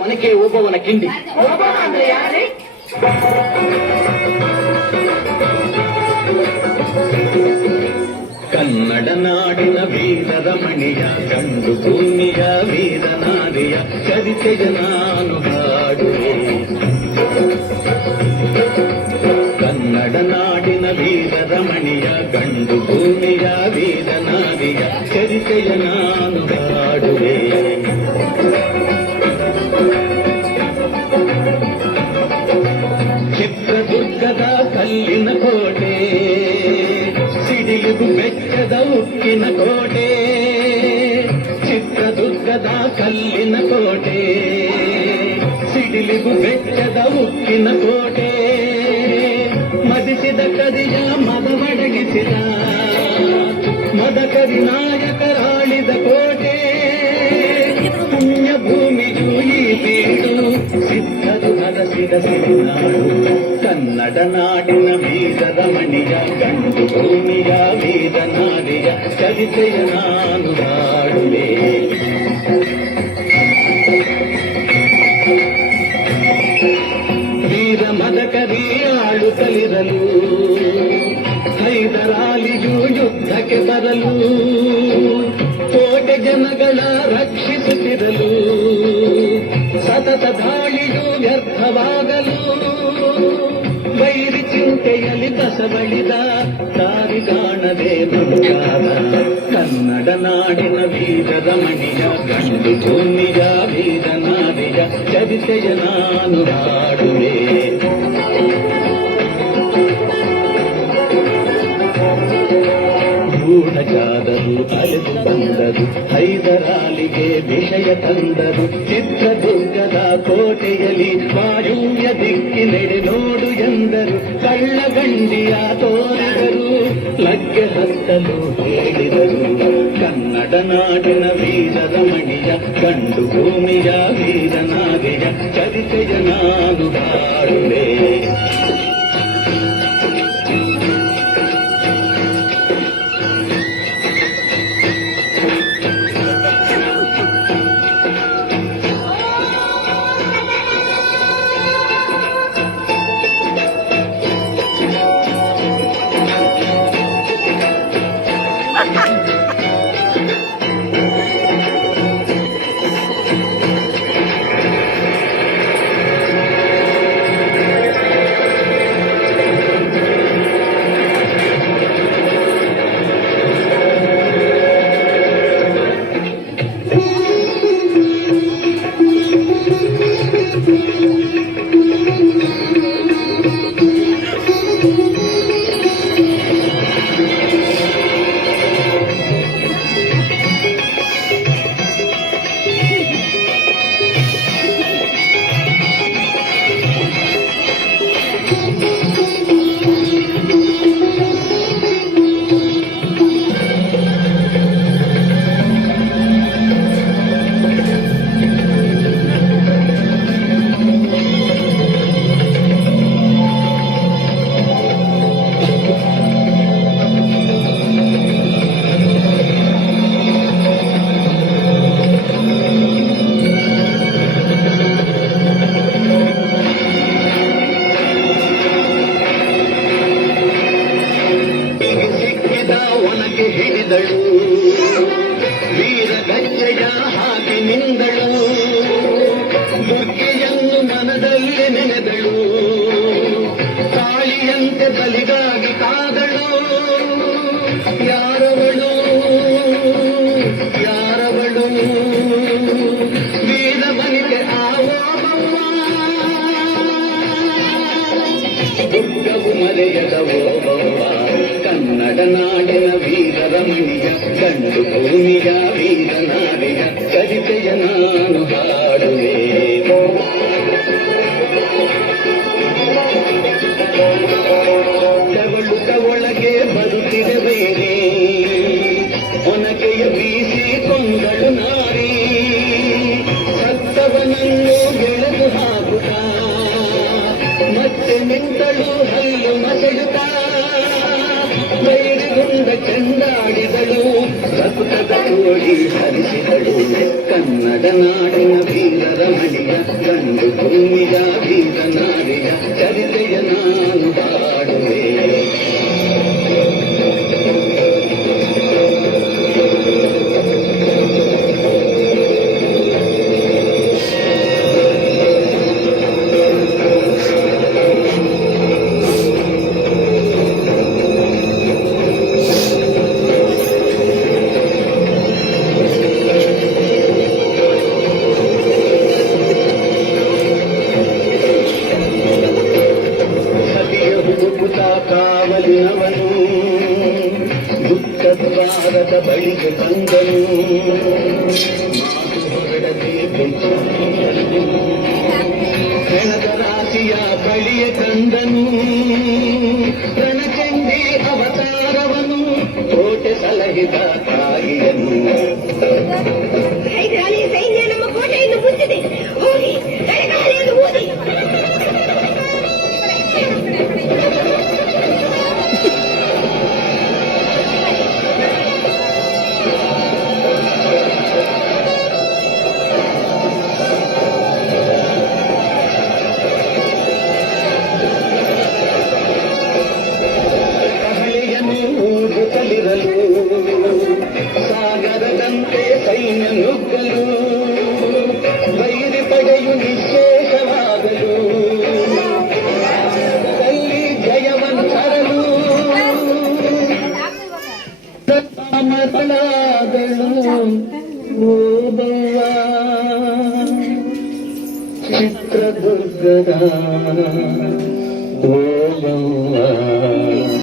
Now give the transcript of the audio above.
ಒನಕೆ ಓಬವ್ವನ ಕಿಂಡಿ. ಓಬವ್ವ ಅಂದ್ರೆ ಯಾರೇ? ಕನ್ನಡ ನಾಡಿನ ವೀರರ ಮಣಿಯ ಗಂಡು ಭೂಮಿಯ ವೀರನಾರಿಯ ಚರಿತೆಯ ನಾನು ಹಾಡುವೆ. ಕನ್ನಡ ನಾಡಿನ ವೀರರ ಮಣಿಯ ಗಂಡು ಭೂಮಿಯ ವೀರನಾರಿಯ ಚರಿತೆಯ ನಾನು ಹಾಡುವೆ. ಚಿತ್ರದುರ್ಗದ ಕಲ್ಲಿನ ಕೋಟೆ, ಸಿಡಿಲು ಬೆಟ್ಟದ ಉಕ್ಕಿನ ಕೋಟೆ. ಚಿತ್ರದುರ್ಗದ ಕಲ್ಲಿನ ಕೋಟೆ, ಸಿಡಿಲು ಬೆಟ್ಟದ ಉಕ್ಕಿನ ಕೋಟೆ. ಮದಿಸಿದ ಕದಿಯ ಮದವಡಗಿಸಿದ ಮದಕರಿ ನಾಯಕರಾಳಿದ ಕೋಟೆ. ಪುಣ್ಯ ಭೂಮಿಯು ಈ ಬೀಡು, ಸಿದ್ಧರು ಹರಸಿದ ಸಿರಿನಾಡು. ಕನ್ನಡ ನಾಡಿನ ವೀರರ ಮಣಿಯ ಗಂಡು ಭೂಮಿಯ ವೀರನಾರಿಯ ಚರಿತೆಯ ನಾನು ಹಾಡುವೆ. ವೀರ ಮದಕರಿ ಆಳುತ್ತಲಿರಲು, ಹೈದರಾಲಿಯು ಯುದ್ಧಕ್ಕೆ ಬರಲು, ಕೋಟೆ ಜನಗಳ ರಕ್ಷಿಸುತ್ತಿರಲು, ಸತತ ದಾಳಿಯು ವ್ಯರ್ಥವಾಗಲು. ವೈರಿ ಚಿಂತೆಯಲ್ಲಿ ಕಸಬಳಿದ ದಾರಿ ಕಾಣದೆ ಮನುಕಾದ. ಕನ್ನಡ ನಾಡಿನ ವೀರರ ಮಣಿಯ ಗಂಡು ಭೂಮಿಯ ವೀರನಾರಿಯ ಚರಿತೆಯ ನಾನು ಹಾಡುವೆ. ಗೂಢಚಾರರು ಅಲೆದು ಬಂದರು, ಹೈದರಾಲಿಗೆ ವಿಷಯ ತಂದರು. ಚಿತ್ರದುರ್ಗದ ಕೋಟೆಯಲ್ಲಿ ವಾಯುವ್ಯ ದಿಕ್ಕಿನೆಡೆ ನೋಡು ಎಂದರು. ಕಳ್ಳಗಂಡಿಯ ತೋರಿದರು, ಲಗ್ಗೆ ಹತ್ತಲು ಹೇಳಿದರು. ಕನ್ನಡ ನಾಡಿನ ವೀರರ ಮಣಿಯ ಗಂಡು ಭೂಮಿಯ ವೀರನಾರಿಯ ಚರಿತೆಯ ನಾನು ಹಾಡುವೆ. ಹಿಡಿದಳು, ವೀರ ಗಜ್ಜೆಯ ಹಾಕಿ ನಿಂದಳು. ದುರ್ಗೆಯನ್ನು ಮನದಲ್ಲಿ ನೆನೆದಳು, ತಾಳಿಯಂತೆ ಬಲಿಗಾಗಿ ಕಾದಳು. ಯಾರವಳು ಯಾರವಳು ವೀರ ಬನಿತೆ ಆವೋಬವ್ವ. ದುರ್ಗವು ಮರೆಯದ ಓಬವ್ವ. ಕನ್ನಡ ನಾಡಿನ ವೀರರ ಮಣಿಯ ಗಂಡು ಭೂಮಿಯ ವೀರನಾರಿಯ ಚರಿತೆಯ ನಾನು ಹಾಡುವೆ. ಚವಳುತ್ತ ಒಳಗೆ ಬರುತ್ತಿದೆ ಬೇರೆ, ಒನಕೆಯ ಬೀಸಿ ಕೊಂದಳು ನಾರಿ. ಸತ್ತವನನ್ನು ಬೆಳೆದು ಹಾಕುತ್ತ ಮತ್ತೆ ನಿಂತಳು ಹಲ್ಲು ಮಸೆಯುತ್ತಾ. ಬೈರಿಗುಂಡ ಚೆಂಡಾಡಿದಳು, ರಕ್ತದ ಕೋಳಿ ಹರಿಸಿದಳು. ಕನ್ನಡ ನಾಡಿನ ವೀರರ ಮಣಿಯ ಗಂಡು ಭೂಮಿಯ ವೀರ ನಾರಿಯ ಚರಿತೆಯ ನಾನು ಹಾಡುವೆ. ಕಾವಲಿನವನು ದುಃಖದ್ವಾರದ ಬಳಿಗೆ ತಂದನು. ಮಾತು ಹೊರಡದೆ ಹೆಣದ ರಾಶಿಯ ಬಳಿಯ ತಂದನು. ರಣಚಂಡಿ ಅವತಾರವನು ಕೋಟೆ ಸಲಹಿದ ತಾಯಿಯನು. ಸೈನ್ಯ ನಮ್ಮ ಕೋಟೆಯನ್ನು ಮುಚ್ಚಿದೆ, ಹೋಗಿ ಕಡೆಗಾಲಿಯನ್ನು ಓದಿ. ಸಾಗರದಂತೆ ಸೈನ್ಯ ನುಗ್ಗಲು, ವೈರಿ ಪಡೆಯು ನಿಶೇಷವಾಗಲು, ಜಯವನ್ನು ತರಲು ಮಗಳಾದಳು ಓಬವ್ವ. ಚಿತ್ರದುರ್ಗದ ಓಬವ್ವ.